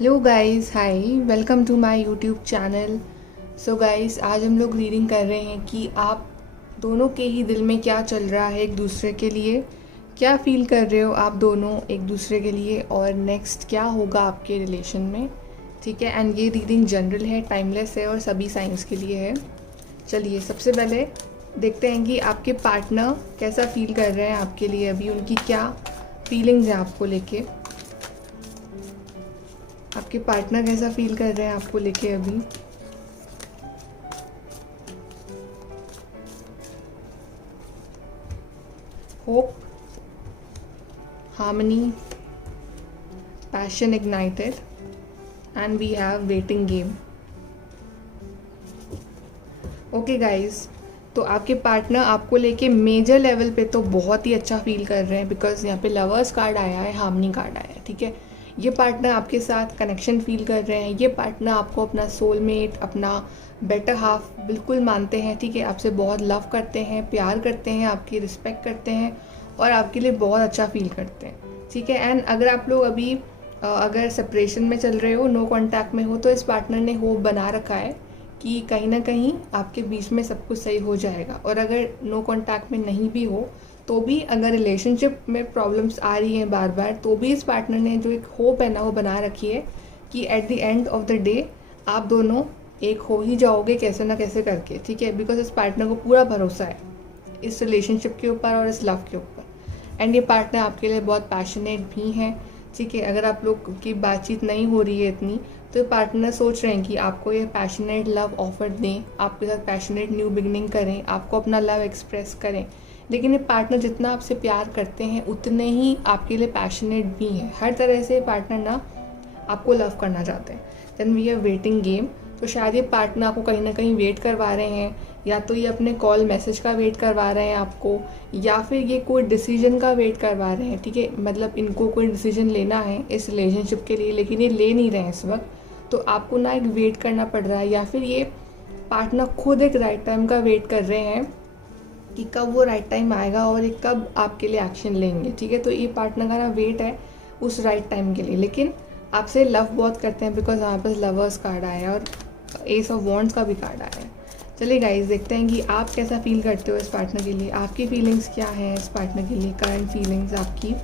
Hello guys, hi, welcome to my YouTube channel. So guys, आज हम लोग reading कर रहे हैं कि आप दोनों के ही दिल में क्या चल रहा है एक दूसरे के लिए, क्या फील कर रहे हो आप दोनों एक दूसरे के लिए और नेक्स्ट क्या होगा आपके रिलेशन में। ठीक है, एंड ये रीडिंग जनरल है, टाइमलेस है और सभी साइंस के लिए है। चलिए सबसे पहले देखते हैं कि आपके पार्टनर कैसा फील कर रहे हैं आपके लिए, अभी उनकी क्या फीलिंग्स हैं आपको लेके। आपके पार्टनर कैसा फील कर रहे हैं आपको लेके अभी। Hope, harmony, passion ignited and we have waiting game. Okay guys, तो आपके पार्टनर आपको लेके मेजर लेवल पे तो बहुत ही अच्छा फील कर रहे हैं, बिकॉज यहाँ पे लवर्स कार्ड आया है, हार्मनी कार्ड आया है। ठीक है, ये पार्टनर आपके साथ कनेक्शन फील कर रहे हैं, ये पार्टनर आपको अपना सोलमेट, अपना बेटर हाफ बिल्कुल मानते हैं। ठीक है, आपसे बहुत लव करते हैं, प्यार करते हैं, आपकी रिस्पेक्ट करते हैं और आपके लिए बहुत अच्छा फील करते हैं। ठीक है, एंड अगर आप लोग अभी अगर सेपरेशन में चल रहे हो, नो कॉन्टैक्ट में हो, तो इस पार्टनर ने होप बना रखा है कि कहीं ना कहीं आपके बीच में सब कुछ सही हो जाएगा। और अगर नो कॉन्टैक्ट में नहीं भी हो तो भी, अगर रिलेशनशिप में प्रॉब्लम्स आ रही हैं बार बार, तो भी इस पार्टनर ने जो एक होप है ना वो बना रखी है कि at the end of the day आप दोनों एक हो ही जाओगे कैसे ना कैसे करके। ठीक है, बिकॉज इस पार्टनर को पूरा भरोसा है इस रिलेशनशिप के ऊपर और इस लव के ऊपर। एंड ये पार्टनर आपके लिए बहुत पैशनेट भी हैं। ठीक है, अगर आप लोग की बातचीत नहीं हो रही है इतनी, तो पार्टनर सोच रहे हैं कि आपको ये पैशनेट लव ऑफर दें, आपके साथ पैशनेट न्यू बिगनिंग करें, आपको अपना लव एक्सप्रेस करें। लेकिन ये पार्टनर जितना आपसे प्यार करते हैं उतने ही आपके लिए पैशनेट भी हैं। हर तरह से पार्टनर ना आपको लव करना चाहते हैं। Then we are waiting game. तो शायद ये पार्टनर आपको कहीं ना कहीं वेट करवा रहे हैं, या तो ये अपने कॉल मैसेज का वेट करवा रहे हैं आपको, या फिर ये कोई डिसीजन का वेट करवा रहे हैं। ठीक है, मतलब इनको कोई डिसीजन लेना है इस रिलेशनशिप के लिए, लेकिन ये ले नहीं रहे हैं इस वक्त, तो आपको ना एक वेट करना पड़ रहा है। या फिर ये पार्टनर खुद एक राइट टाइम का वेट कर रहे हैं कि कब वो राइट टाइम आएगा और ये कब आपके लिए एक्शन लेंगे। ठीक है, तो ये पार्टनर का ना वेट है उस राइट टाइम के लिए, लेकिन आपसे लव बहुत करते हैं, बिकॉज हमारे पास लवर्स कार्ड आया है और एस ऑफ वॉन्ड्स का भी कार्ड आया है। चलिए गाइस, देखते हैं कि आप कैसा फील करते हो इस पार्टनर के लिए, आपकी फीलिंग्स क्या है इस पार्टनर के लिए, करंट फीलिंग्स आपकी।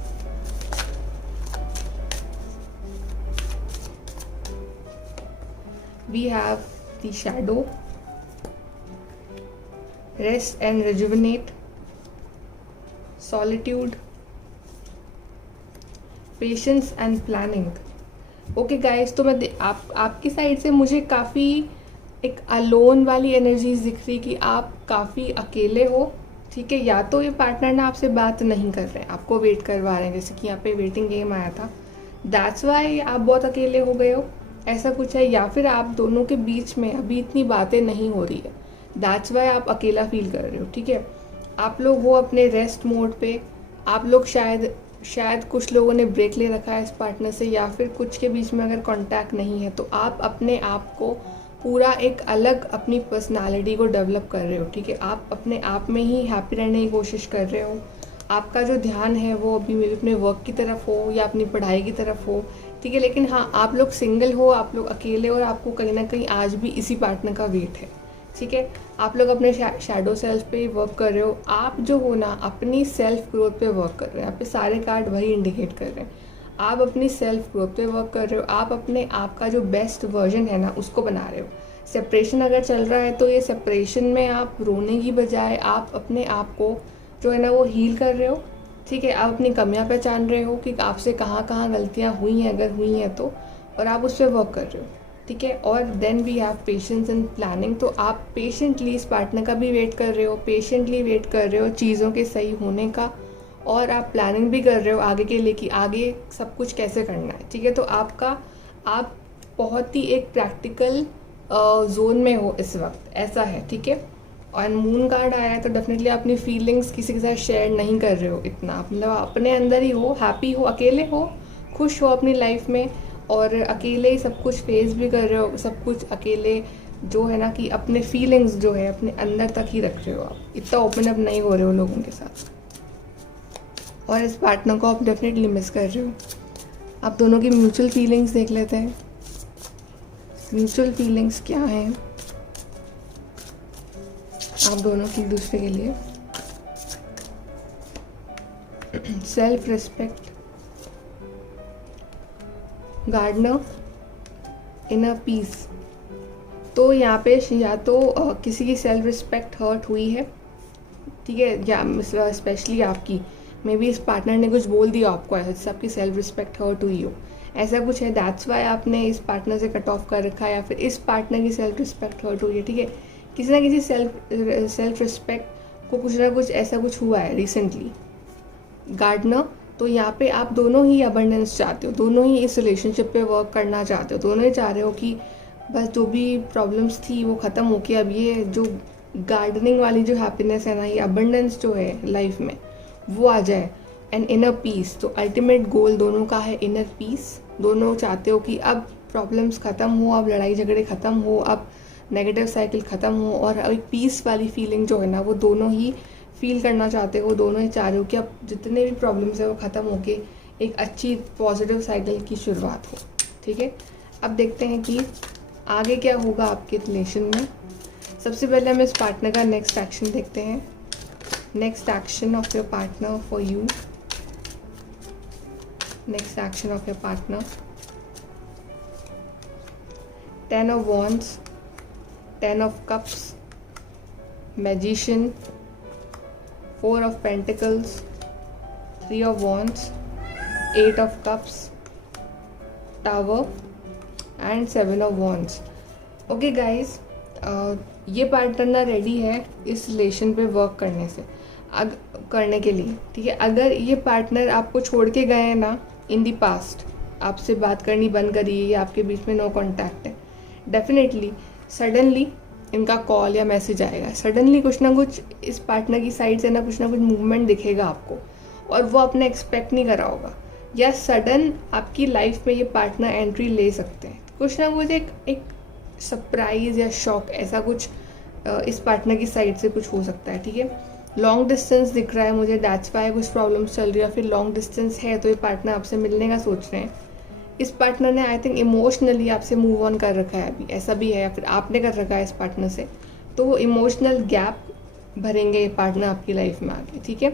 We have the shadow, rest and rejuvenate, solitude, patience and planning. Okay guys, तो मैं आपकी साइड से मुझे काफ़ी एक अलोन वाली एनर्जीज दिख रही कि आप काफ़ी अकेले हो। ठीक है, या तो ये पार्टनर ना आपसे बात नहीं कर रहे हैं, आपको वेट करवा रहे हैं, जैसे कि यहाँ पे वेटिंग गेम आया था, दैट्स वाई आप बहुत अकेले हो गए हो, ऐसा कुछ है। या फिर आप दोनों के बीच में अभी इतनी बातें नहीं हो रही है, दैट्स वाई आप अकेला फील कर रहे हो। ठीक है, आप लोग हो अपने रेस्ट मोड पे, आप लोग शायद कुछ लोगों ने ब्रेक ले रखा है इस पार्टनर से, या फिर कुछ के बीच में अगर कांटेक्ट नहीं है, तो आप अपने आप को पूरा एक अलग अपनी पर्सनालिटी को डेवलप कर रहे हो। ठीक है, आप अपने आप में ही हैप्पी रहने की कोशिश कर रहे हो। आपका जो ध्यान है वो अभी मेरे अपने वर्क की तरफ हो या अपनी पढ़ाई की तरफ हो। ठीक है, लेकिन हाँ, आप लोग सिंगल हो, आप लोग अकेले हो और आपको कहीं ना कहीं आज भी इसी पार्टनर का वेट है। ठीक है, आप लोग अपने शैडो सेल्फ पे वर्क कर रहे हो, आप जो हो ना अपनी सेल्फ ग्रोथ पे वर्क कर रहे हो। यहाँ पे सारे कार्ड वही इंडिकेट कर रहे हैं, आप अपनी सेल्फ ग्रोथ पे वर्क कर रहे हो, आप अपने आप का जो बेस्ट वर्जन है ना उसको बना रहे हो। सेपरेशन अगर चल रहा है तो ये सेपरेशन में आप रोने की बजाय आप अपने आप को जो है ना वो हील कर रहे हो। ठीक है, आप अपनी कमियां पहचान रहे हो कि आपसे कहाँ कहाँ गलतियाँ हुई हैं, अगर हुई हैं तो, और आप उस पर वर्क कर रहे हो। ठीक है, और then we have patience and planning. तो आप पेशेंटली इस पार्टनर का भी वेट कर रहे हो, पेशेंटली वेट कर रहे हो चीज़ों के सही होने का, और आप प्लानिंग भी कर रहे हो आगे के लिए कि आगे सब कुछ कैसे करना है। ठीक है, तो आप बहुत ही एक प्रैक्टिकल जोन में हो इस वक्त, ऐसा है। ठीक है, और मून कार्ड आया है, तो डेफिनेटली आप अपनी फीलिंग्स किसी के साथ शेयर नहीं कर रहे हो इतना, मतलब अपने अंदर ही हो, हैप्पी हो, अकेले हो, खुश हो अपनी लाइफ में, और अकेले ही सब कुछ फेस भी कर रहे हो, सब कुछ अकेले जो है ना कि अपने फीलिंग्स जो है अपने अंदर तक ही रख रहे हो, आप इतना ओपन अप नहीं हो रहे हो लोगों के साथ, और इस पार्टनर को आप डेफिनेटली मिस कर रहे हो। आप दोनों की म्यूचुअल फीलिंग्स देख लेते हैं। म्यूचुअल फीलिंग्स क्या हैं आप दोनों की एक दूसरे के लिए। Self respect, gardener, inner peace. तो यहाँ पे या तो किसी की सेल्फ रिस्पेक्ट हर्ट हुई है, ठीक है, या स्पेशली आपकी, मे बी इस पार्टनर ने कुछ बोल दिया आपको ऐसा जिससे आपकी सेल्फ रिस्पेक्ट हर्ट हुई हो, ऐसा कुछ है, दैट्स वाई आपने इस पार्टनर से कट ऑफ कर रखा है, या फिर इस पार्टनर की सेल्फ रिस्पेक्ट हर्ट हुई है, ठीक है। किसी ना किसी सेल्फ रिस्पेक्ट को कुछ ना कुछ ऐसा कुछ हुआ है रिसेंटली। गार्डनर, तो यहाँ पे आप दोनों ही अबंडेंस चाहते हो, दोनों ही इस रिलेशनशिप पे वर्क करना चाहते हो, दोनों ही चाह रहे हो कि बस जो भी प्रॉब्लम्स थी वो ख़त्म हो के अब ये जो गार्डनिंग वाली जो हैप्पीनेस है ना, ये अबंडेंस जो है लाइफ में वो आ जाए। एंड इनर पीस, तो अल्टीमेट गोल दोनों का है इनर पीस। दोनों चाहते हो कि अब प्रॉब्लम्स ख़त्म हो, अब लड़ाई झगड़े ख़त्म हो, अब नेगेटिव साइकिल ख़त्म हो, और अब एक पीस वाली फीलिंग जो है ना वो दोनों ही फील करना चाहते हो, दोनों ही चाह रहे हो कि अब जितने भी प्रॉब्लम्स है वो ख़त्म होके एक अच्छी पॉजिटिव साइकिल की शुरुआत हो, ठीक है। अब देखते हैं कि आगे क्या होगा आपके रिलेशन में। सबसे पहले हम इस पार्टनर का नेक्स्ट एक्शन देखते हैं। Next action of your partner for you. Next action of your partner. 10 of Wands, 10 of Cups, Magician, 4 of Pentacles, 3 of Wands, 8 of Cups, Tower and 7 of Wands। Okay guys, ये partner ना ready है इस relation पे work करने के लिए, ठीक है। अगर ये पार्टनर आपको छोड़ के गए हैं ना इन दी पास्ट, आपसे बात करनी बंद करी है या आपके बीच में नो कॉन्टैक्ट है, डेफिनेटली सडनली इनका कॉल या मैसेज आएगा, सडनली कुछ ना कुछ इस पार्टनर की साइड से ना कुछ मूवमेंट दिखेगा आपको, और वो आपने एक्सपेक्ट नहीं करा होगा, या सडन आपकी लाइफ में ये पार्टनर एंट्री ले सकते हैं। कुछ ना कुछ एक सरप्राइज या शॉक ऐसा कुछ इस पार्टनर की साइड से कुछ हो सकता है, ठीक है। लॉन्ग डिस्टेंस दिख रहा है मुझे, दैट्स वाई कुछ प्रॉब्लम्स चल रही है, फिर लॉन्ग डिस्टेंस है तो ये पार्टनर आपसे मिलने का सोच रहे हैं। इस पार्टनर ने आई थिंक इमोशनली आपसे मूव ऑन कर रखा है अभी, ऐसा भी है, या फिर आपने कर रखा है इस पार्टनर से, तो इमोशनल गैप भरेंगे ये पार्टनर आपकी लाइफ में आगे, ठीक है।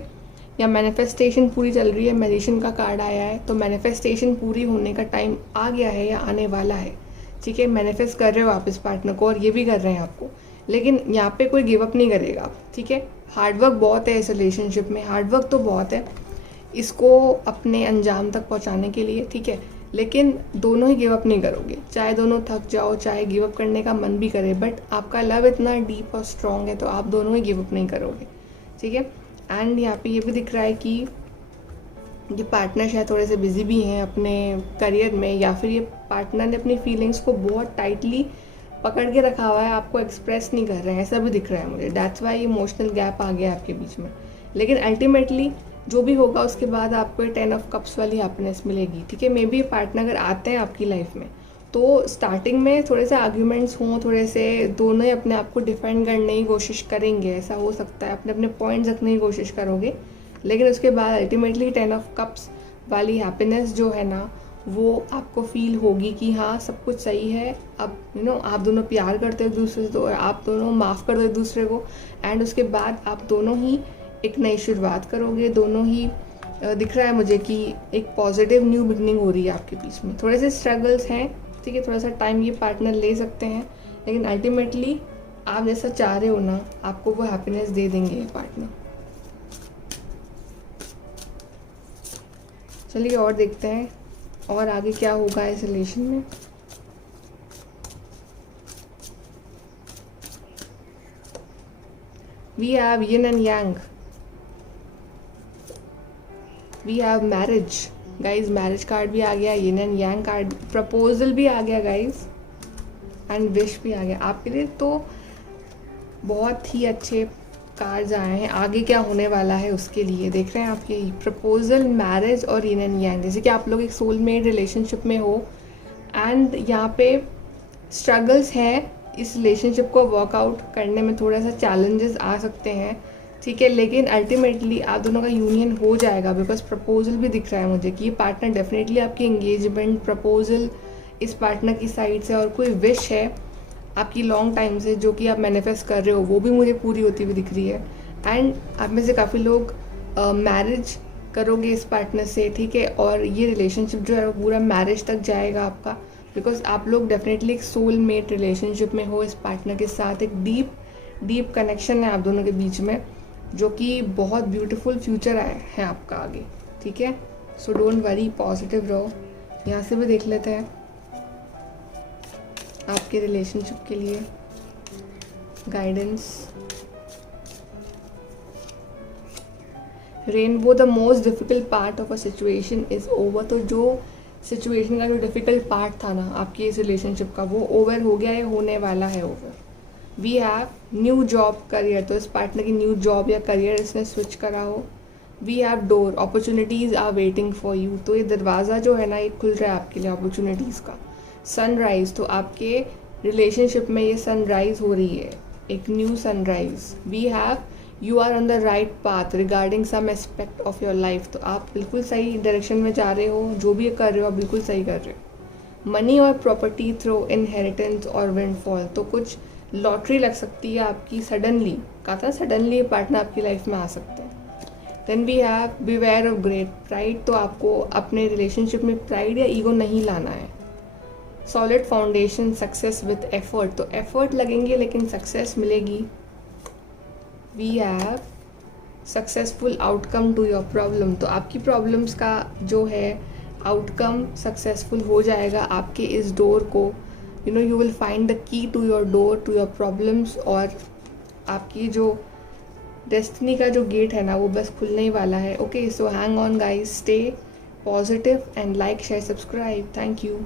या मैनिफेस्टेशन पूरी चल रही है, मैजिशियन का कार्ड आया है, तो मैनिफेस्टेशन पूरी होने का टाइम आ गया है या आने वाला है, ठीक है। मैनिफेस्ट कर रहे हो आप इस पार्टनर को, और ये भी कर रहे हैं आपको, लेकिन यहाँ पे कोई गिव अप नहीं करेगा आप, ठीक है। हार्डवर्क बहुत है इस रिलेशनशिप में, हार्डवर्क तो बहुत है इसको अपने अंजाम तक पहुँचाने के लिए, ठीक है, लेकिन दोनों ही गिव अप नहीं करोगे, चाहे दोनों थक जाओ, चाहे गिव अप करने का मन भी करे, बट आपका लव इतना डीप और स्ट्रॉन्ग है तो आप दोनों ही गिव अप नहीं करोगे, ठीक है। एंड यहाँ पे ये भी दिख रहा है कि ये पार्टनर शायद थोड़े से बिजी भी हैं अपने करियर में, या फिर ये पार्टनर ने अपनी फीलिंग्स को बहुत टाइटली पकड़ के रखा हुआ है, आपको एक्सप्रेस नहीं कर रहे हैं, ऐसा भी दिख रहा है मुझे, दैट्स वाई इमोशनल गैप आ गया आपके बीच में। लेकिन अल्टीमेटली जो भी होगा उसके बाद आपको 10 ऑफ कप्स वाली हैप्पीनेस मिलेगी, ठीक है। मे बी पार्टनर अगर आते हैं आपकी लाइफ में तो स्टार्टिंग में थोड़े से आर्ग्यूमेंट्स हों, थोड़े से दोनों ही अपने आप को डिफेंड करने की कोशिश करेंगे, ऐसा हो सकता है, अपने अपने पॉइंट्स रखने की कोशिश करोगे, लेकिन उसके बाद अल्टीमेटली 10 ऑफ कप्स वाली हैप्पीनेस जो है ना वो आपको फील होगी कि हाँ सब कुछ सही है, अब आप दोनों प्यार करते हो एक दूसरे से, तो आप दोनों माफ़ कर दो एक दूसरे को, एंड उसके बाद आप दोनों ही एक नई शुरुआत करोगे, दोनों ही दिख रहा है मुझे कि एक पॉजिटिव न्यू बिगनिंग हो रही है आपके बीच में। थोड़े से स्ट्रगल्स हैं, ठीक है, थोड़ा सा टाइम ये पार्टनर ले सकते हैं, लेकिन अल्टीमेटली आप जैसा चाह रहे हो ना आपको वो हैप्पीनेस दे देंगे ये पार्टनर। चलिए और देखते हैं और आगे क्या होगा इस रिलेशन में। We have yin and yang, we have marriage guys, marriage card भी आ गया, yin and yang card, proposal भी आ गया गाइज, एंड विश भी आ गया आपके लिए। तो बहुत ही अच्छे कार्ड्स आए हैं, आगे क्या होने वाला है उसके लिए देख रहे हैं आप, ये प्रपोजल, मैरिज और यिन एंड यांग, जैसे कि आप लोग एक सोलमेट रिलेशनशिप में हो, एंड यहाँ पे स्ट्रगल्स हैं इस रिलेशनशिप को वर्कआउट करने में, थोड़ा सा चैलेंजेस आ सकते हैं, ठीक है, लेकिन अल्टीमेटली आप दोनों का यूनियन हो जाएगा, बिकॉज प्रपोजल भी दिख रहा है मुझे कि ये पार्टनर डेफिनेटली आपकी एंगेजमेंट, प्रपोजल इस पार्टनर की साइड से और कोई विश है आपकी लॉन्ग टाइम से जो कि आप मैनिफेस्ट कर रहे हो, वो भी मुझे पूरी होती हुई दिख रही है। एंड आप में से काफ़ी लोग मैरिज करोगे इस पार्टनर से, ठीक है, और ये रिलेशनशिप जो है वो पूरा मैरिज तक जाएगा आपका, बिकॉज आप लोग डेफिनेटली एक सोलमेट रिलेशनशिप में हो इस पार्टनर के साथ। एक डीप कनेक्शन है आप दोनों के बीच में, जो कि बहुत ब्यूटीफुल फ्यूचर है आपका आगे, ठीक है। सो डोंट वरी, पॉजिटिव रहो। यहाँ से भी देख लेते हैं आपके रिलेशनशिप के लिए guidance. Rainbow, the most difficult part of a situation is over. तो जो सिचुएशन का जो डिफ़िकल्ट पार्ट था ना आपकी इस रिलेशनशिप का, वो ओवर हो गया है, होने वाला है over. We have new job career, तो इस पार्टनर की न्यू जॉब या करियर इसने स्विच करा हो। We have door, opportunities are waiting for you, तो ये दरवाज़ा जो है ना ये खुल रहा है आपके लिए अपॉर्चुनिटीज़ का। सनराइज़, तो आपके रिलेशनशिप में ये सनराइज़ हो रही है, एक new sunrise. We have you are on the right path regarding some aspect of your life, तो आप बिल्कुल सही डायरेक्शन में जा रहे हो, जो भी कर रहे हो आप बिल्कुल सही कर रहे हो। मनी और प्रॉपर्टी थ्रू इनहेरिटेंस और विंडफॉल, तो कुछ लॉटरी लग सकती है आपकी सडनली, कहा था सडनली पार्टनर आपकी लाइफ में आ सकते हैं। Then we have beware of great pride, तो आपको अपने रिलेशनशिप में प्राइड या ईगो नहीं लाना है। Solid foundation, success with effort, तो एफर्ट लगेंगे लेकिन सक्सेस मिलेगी। We have successful outcome to your problem, तो आपकी प्रॉब्लम्स का जो है आउटकम सक्सेसफुल हो जाएगा आपके इस डोर को। you will find the key to your door, to your problems, और आपकी जो डेस्टिनी का जो गेट है ना वो बस खुलने ही वाला है। Okay, so hang on guys, stay positive and like share subscribe. Thank you.